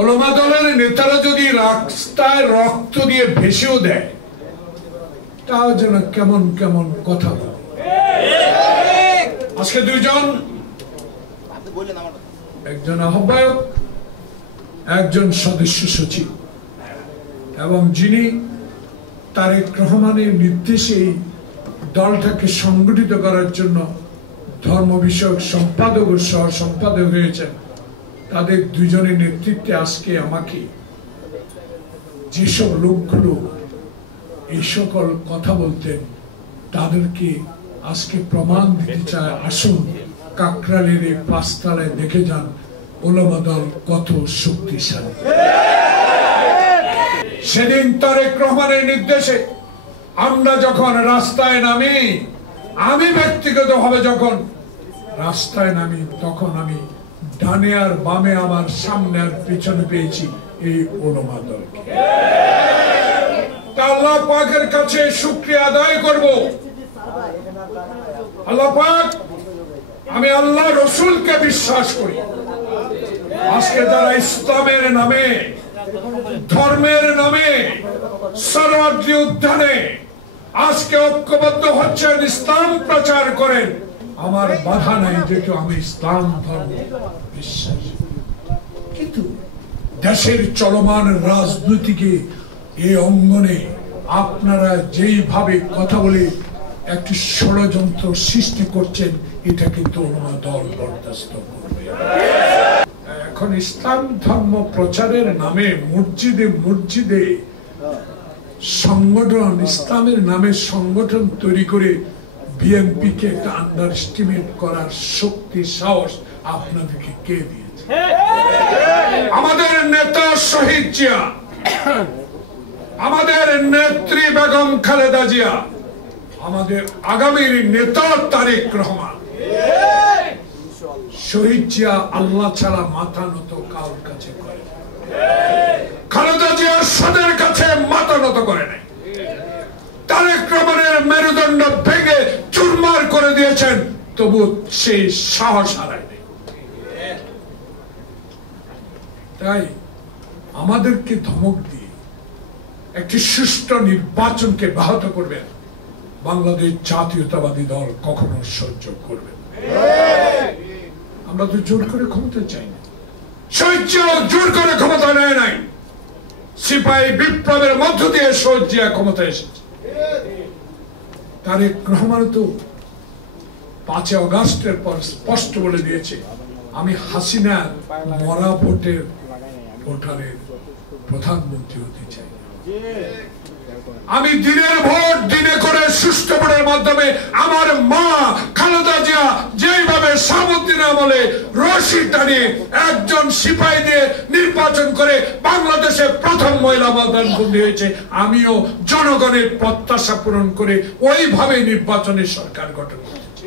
ওলামা দলের নেতারা যদি রাস্তায় রক্ত দিয়ে ভেসেও দেয়, তাও যেন কেমন কেমন কথা বলে। আজকে দুইজন, একজন আহ্বায়ক, একজন সদস্য সচিব, এবং যিনি তারেক রহমানের নির্দেশে দলটাকে সংগঠিত করার জন্য ধর্ম বিষয়ক সম্পাদক ও সহ সম্পাদক হয়েছেন, তাদের দুজনের নেতৃত্বে আজকে আমাকে যেসব লোকগুলো এই সকল কথা বলতেন তাদেরকে আজকে প্রমাণ দিতে চায়। আসুন কাকরাইলের এই পাঁচতলায় দেখে যান ওলামা দল কত শক্তিশালী। সেদিন তারেক রহমানের নির্দেশে আমরা যখন রাস্তায় নামি, আমি ব্যক্তিগতভাবে যখন রাস্তায় নামি, তখন আমি ডানে আর বামে, আমার সামনে আর পিছনে পেয়েছি এই ওলামা দলকে। আল্লাহ পাকের কাছে শুকরিয়া আদায় করব। আল্লাহ পাক, আমি আল্লাহ রসুলকে বিশ্বাস করি। আজকে যারা ইসলামের নামে, ধর্মের নামে সরওয়ার্দী উদ্যানে আজকে ঐক্যবদ্ধ হচ্ছেন, ইসলাম প্রচার করেন, আমার বাধা নাই, যেহেতু আমি ইসলাম ধর্ম বিশ্বাসী। কিন্তু দেশের চলমান রাজনীতিকে এই অঙ্গনে আপনারা যেইভাবে কথা বলে একটি ষড়যন্ত্র সৃষ্টি করছেন, এটা কিন্তু ওলামা দল বরদাস্ত করবে। এখন ইসলাম ধর্ম প্রচারের নামে মসজিদে মসজিদে সংগঠন, ইসলামের নামে সংগঠন তৈরি করে বিএনপি কে একটা আন্ডার এস্টিমেট করার শক্তি, সাহস আপনাদেরকে কে দিয়েছে? আমাদের নেতা শহীদ জিয়া, আমাদের নেত্রী বেগম খালেদা জিয়া, আমাদের আগামীর নেতা তারেক রহমান। শহীদ জিয়া আল্লাহ ছাড়া মাথা নত কারোর কাছে করে, খালেদা জিয়া সাদের কাছে মাথা নত করে নাই। তারেক রহমানের মেরুদণ্ড ভেঙে চুরমার করে দিয়েছেন, তবু সেই সাহস হারায় নেই। তাই আমাদেরকে ধমক দিয়ে একটি সুষ্ঠু নির্বাচনকে ব্যাহত করবেন বাংলাদেশ জাতীয়তাবাদী দল কখনো সহ্য করবে না। আমরা তো জোর করে ক্ষমতা চাই না, শহীদ জিয়াও জোর করে ক্ষমতা নেয় নাই, সিপাহী বিপ্লবের মধ্য দিয়ে শহীদ জিয়া ক্ষমতা এসেছে। তারেক রহমান তো 5 আগস্টের পর স্পষ্ট বলে দিয়েছে, আমি হাসিনা মরা ভোটের ভোটারের প্রধানমন্ত্রী হতে চাই। আমি দিনের ভোট দিনে করে সুষ্ঠু ভোটের মাধ্যমে আমার মা খালেদা জিয়া যেভাবে সামুদ্দিন আমলে রশি টানিয়ে একজন সিপাহী দিয়ে নির্বাচন করে বাংলাদেশে প্রথম মহিলা প্রধানমন্ত্রী হয়েছে, আমিও জনগণের প্রত্যাশা পূরণ করে ওইভাবে নির্বাচনের সরকার গঠন করেছি।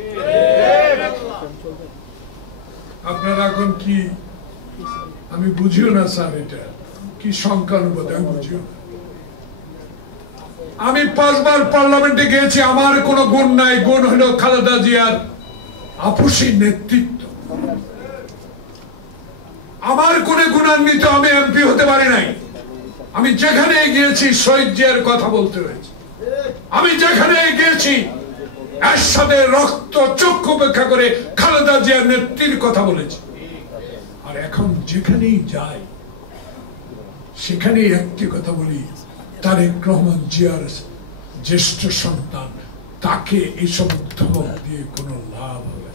আপনারা এখন কি, আমি বুঝিও না স্যার, এটা কি সংখ্যানুপাত আমি বুঝিও না। আমি 5 বার পার্লামেন্টে গিয়েছি, আমার কোনো গুণ নাই, গুণ হলো খালেদা জিয়ার আপসী নেতৃত্ব। আমার কোন গুণান্বিত আমি এমপি হতে পারি নাই। আমি যেখানে গিয়েছি শহীদ জিয়ার কথা বলতে হয়েছে, আমি যেখানে গিয়েছি একসাথে রক্ত চক্ষু উপেক্ষা করে খালেদা জিয়ার নেত্রীর কথা বলেছি। আর এখন যেখানেই যাই সেখানেই একটি কথা বলি, তারেক রহমান জিয়ার জ্যেষ্ঠ সন্তান, তাকে এইসব ধমক দিয়ে কোনো লাভ হবে।